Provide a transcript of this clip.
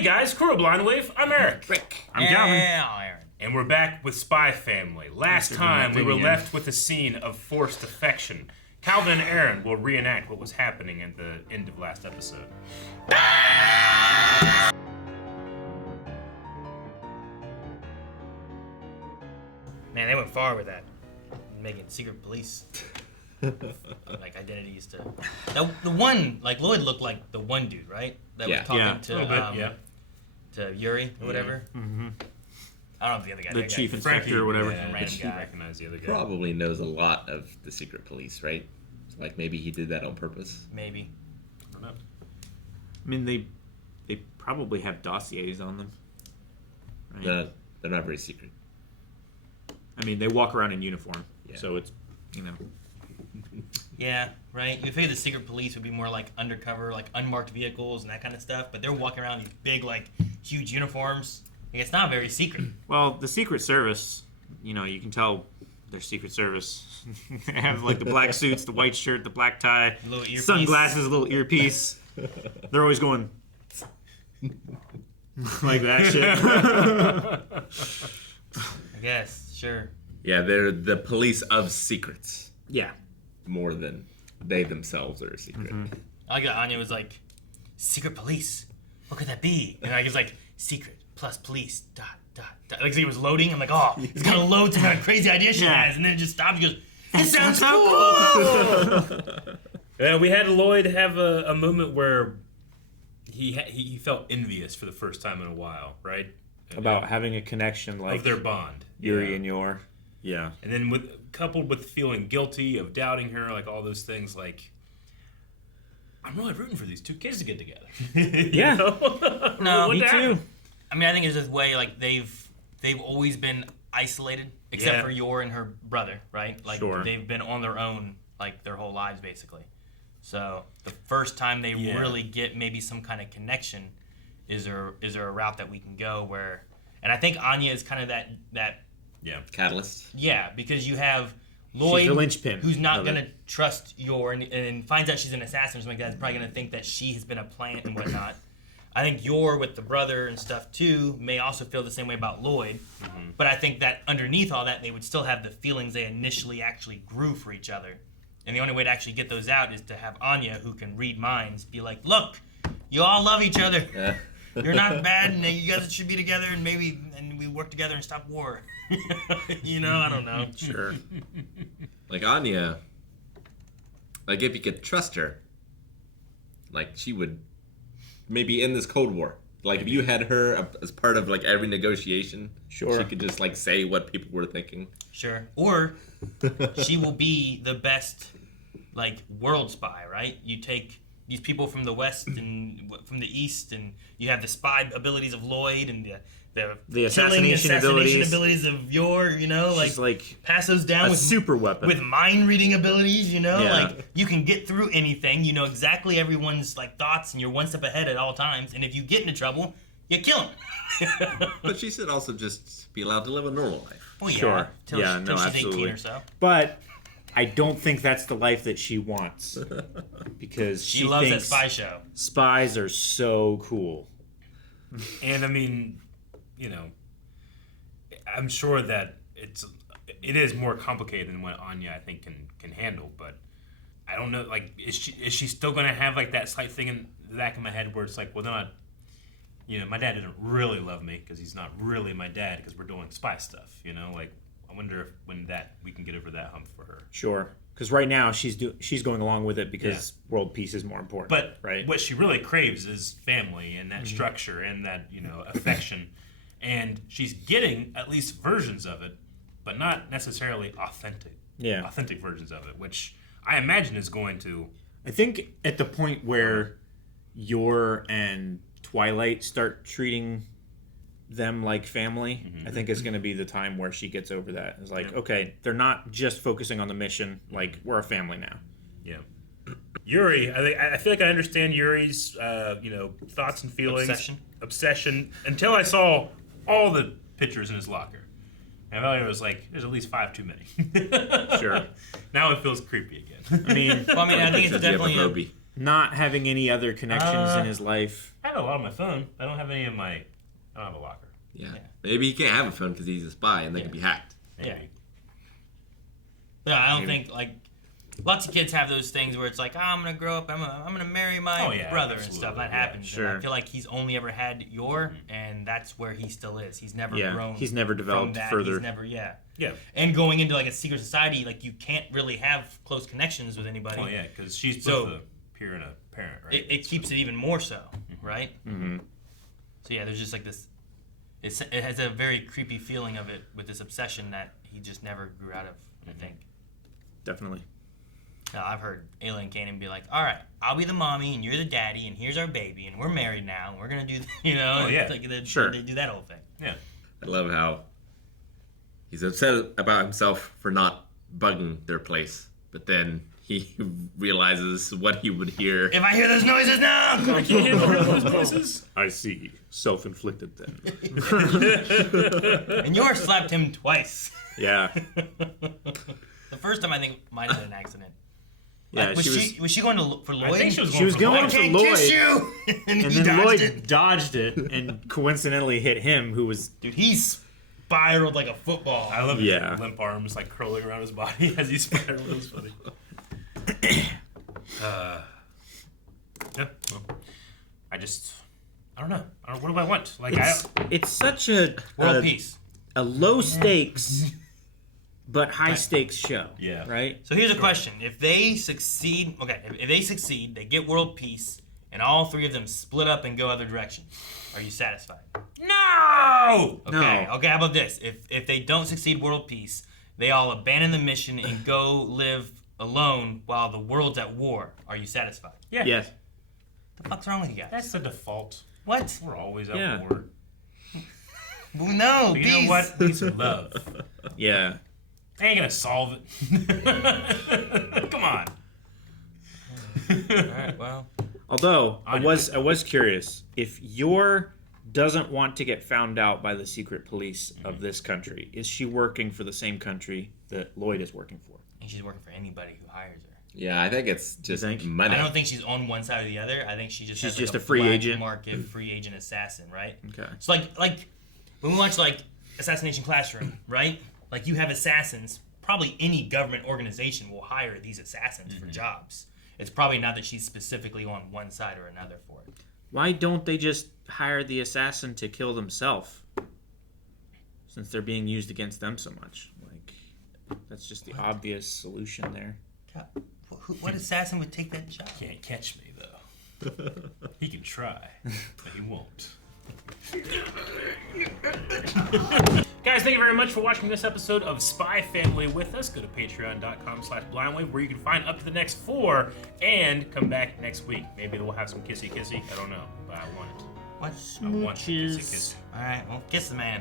Hey guys, Crew of Blind Wave, I'm Eric. Rick. I'm Calvin. Aaron. And we're back with Spy Family. Last time we were left with a scene of forced affection. Calvin and Aaron will reenact what was happening at the end of last episode. Man, they went far with that. Making secret police. Like identities to the one, like Lloyd looked like the one dude, right? That was talking to Yuri or whatever. Mm-hmm. I don't know if the other guy. The chief inspector or whatever. Random guy. Recognize the other guy. Probably knows a lot of the secret police, right? Like maybe he did that on purpose. Maybe. I don't know. I mean, they probably have dossiers on them. Right? They're not very secret. I mean, they walk around in uniform, Yeah. so it's, you know. Yeah, right. You figure the secret police would be more like undercover, like unmarked vehicles and that kind of stuff. But they're walking around in these big, like, huge uniforms. Like, it's not very secret. Well, the Secret Service, you know, you can tell they're Secret Service. They have, like, the black suits, the white shirt, the black tie, Little earpiece. sunglasses, a little earpiece. They're always going like that shit. I guess, sure. Yeah, they're the police of secrets Yeah. more than they themselves are a secret. Mm-hmm. I like that Anya was like, secret police? What could that be? And I was like, secret plus police, dot, dot, dot. Like, he was loading. I'm like, oh, he's going to load some kind of crazy idea she has. And then it just stops. He goes, it sounds cool! We had Lloyd have a moment where he felt envious for the first time in a while, right? About having a connection like of their bond. Yuri and Yor. Yeah. And then coupled with feeling guilty, of doubting her, like all those things, like, I'm really rooting for these two kids to get together. Yeah. No, me too. I mean, I think it's this way, like, they've always been isolated, except for Yor and her brother, right? Like, Sure. They've been on their own, like, their whole lives, basically. So, the first time they really get maybe some kind of connection, is there a route that we can go where... And I think Anya is kind of that Catalyst. Yeah, because you have Lloyd, She's the linchpin who's not going to trust Yor, and finds out she's an assassin or something like that, is probably going to think that she has been a plant and whatnot. I think Yor, with the brother and stuff too, may also feel the same way about Lloyd. Mm-hmm. But I think that underneath all that, they would still have the feelings they initially actually grew for each other. And the only way to actually get those out is to have Anya, who can read minds, be like, look, you all love each other. Yeah. You're not bad, and you guys should be together, and we work together and stop war. You know, I don't know. Sure. Like Anya, like if you could trust her, like she would maybe end this Cold War. Like if you had her as part of like every negotiation, Sure. she could just like say what people were thinking. Sure. Or she will be the best, like, world spy, right? You take these people from the West and from the East, and you have the spy abilities of Lloyd and the assassination abilities of Yor, you know? She's like pass those down a with super weapon. with mind-reading abilities, you know? Yeah. Like, you can get through anything. You know exactly everyone's, like, thoughts, and you're one step ahead at all times. And if you get into trouble, you kill him. But she should also just be allowed to live a normal life. Well, yeah. Sure. Till Yeah, no, she's absolutely. 18 or so. But I don't think that's the life that she wants. Because She loves that thinks spy show. spies are so cool. And I mean, you know, I'm sure that it is more complicated than what Anya, I think, can handle. But I don't know, like, is she still gonna have like that slight thing in the back of my head where it's like, well, they're not, you know, my dad didn't really love me because he's not really my dad because we're doing spy stuff, you know, like. I wonder if when we can get over that hump for her. Sure. Because right now she's going along with it because world peace is more important. But right? what she really craves is family and that structure and that, you know, affection. And she's getting at least versions of it, but not necessarily authentic versions of it, which I imagine is going to... I think at the point where Yor and Twilight start treating them like family, I think is going to be the time where she gets over that. It's like, okay, they're not just focusing on the mission. Like, we're a family now. Yeah. Yuri, I feel like I understand Yuri's, thoughts and feelings. Obsession. Until I saw all the pictures in his locker. And I was like, there's at least 5 too many. Sure. Now it feels creepy again. I mean, I think it's definitely not having any other connections in his life. I have a lot on my phone. I don't have any of my. I don't have a locker. Yeah. Maybe he can't have a phone because he's a spy and they can be hacked. Maybe. Yeah. Yeah, I don't think like lots of kids have those things where it's like, oh, I'm gonna grow up, I'm gonna marry my brother and stuff. That happens. Sure. And I feel like he's only ever had your, and that's where he still is. He's never grown. He's never developed from that. further. He's never, Yeah. And going into like a secret society, like you can't really have close connections with anybody. Oh yeah, because she's both a peer and a parent, right? It keeps it even more so, right? Mm-hmm. So yeah, there's just like this. It has a very creepy feeling of it with this obsession that he just never grew out of. I think. Definitely. Now, I've heard Ayla and Kanan be like, all right, I'll be the mommy and you're the daddy and here's our baby and we're married now and we're going to do, Oh, yeah. Like they do that whole thing. Yeah. I love how he's upset about himself for not bugging their place, but then he realizes what he would hear. If I hear those noises now, I can't handle those places. I see. Self-inflicted then. And yours slapped him twice. Yeah. The first time I think might have been an accident. Yeah, Was she going to look for Lloyd? I think she was She going was for going Lloyd. for Kiss Lloyd. you! and And he then dodged Lloyd it. dodged it and coincidentally hit him, who was... Dude, he spiraled like a football. I love his Yeah. limp arms like curling around his body as he spiraled. It was funny. Yeah. Well, I don't know. What do I want? Like It's such a World peace. a low stakes but high stakes show. Yeah. Right? So here's a question. If they succeed, if they succeed, they get world peace, and all three of them split up and go other directions. Are you satisfied? No. Okay. No. Okay, how about this? If they don't succeed world peace, they all abandon the mission and go live alone while the world's at war. Are you satisfied? Yeah. Yes. The fuck's wrong with you guys? That's the default. What? We're always at Yeah. war. Well, no, But peace. you know what? We need some love. Yeah. They ain't gonna solve it. Come on. All right, well. Although I Anya was curious if Yor doesn't want to get found out by the secret police of this country, is she working for the same country that Lloyd is working for? And she's working for anybody who hires her. Yeah, I think it's just think? money. I don't think she's on one side or the other. I think she's She's has just like a free black agent? market free agent assassin, right? Okay. So like when we watch like Assassination Classroom, right? Like you have assassins. Probably any government organization will hire these assassins for jobs. It's probably not that she's specifically on one side or another for it. Why don't they just hire the assassin to kill themselves? Since they're being used against them so much. Like, that's just the obvious solution there. God, what assassin would take that job? Can't catch me though. He can try, but he won't. Guys, thank you very much for watching this episode of Spy Family with us. Go to patreon.com/blindwave where you can find up to the next 4 and come back next week. Maybe we'll have some kissy kissy. I don't know, but I want it. What? I want some kissy kissy. All right, well, kiss the man.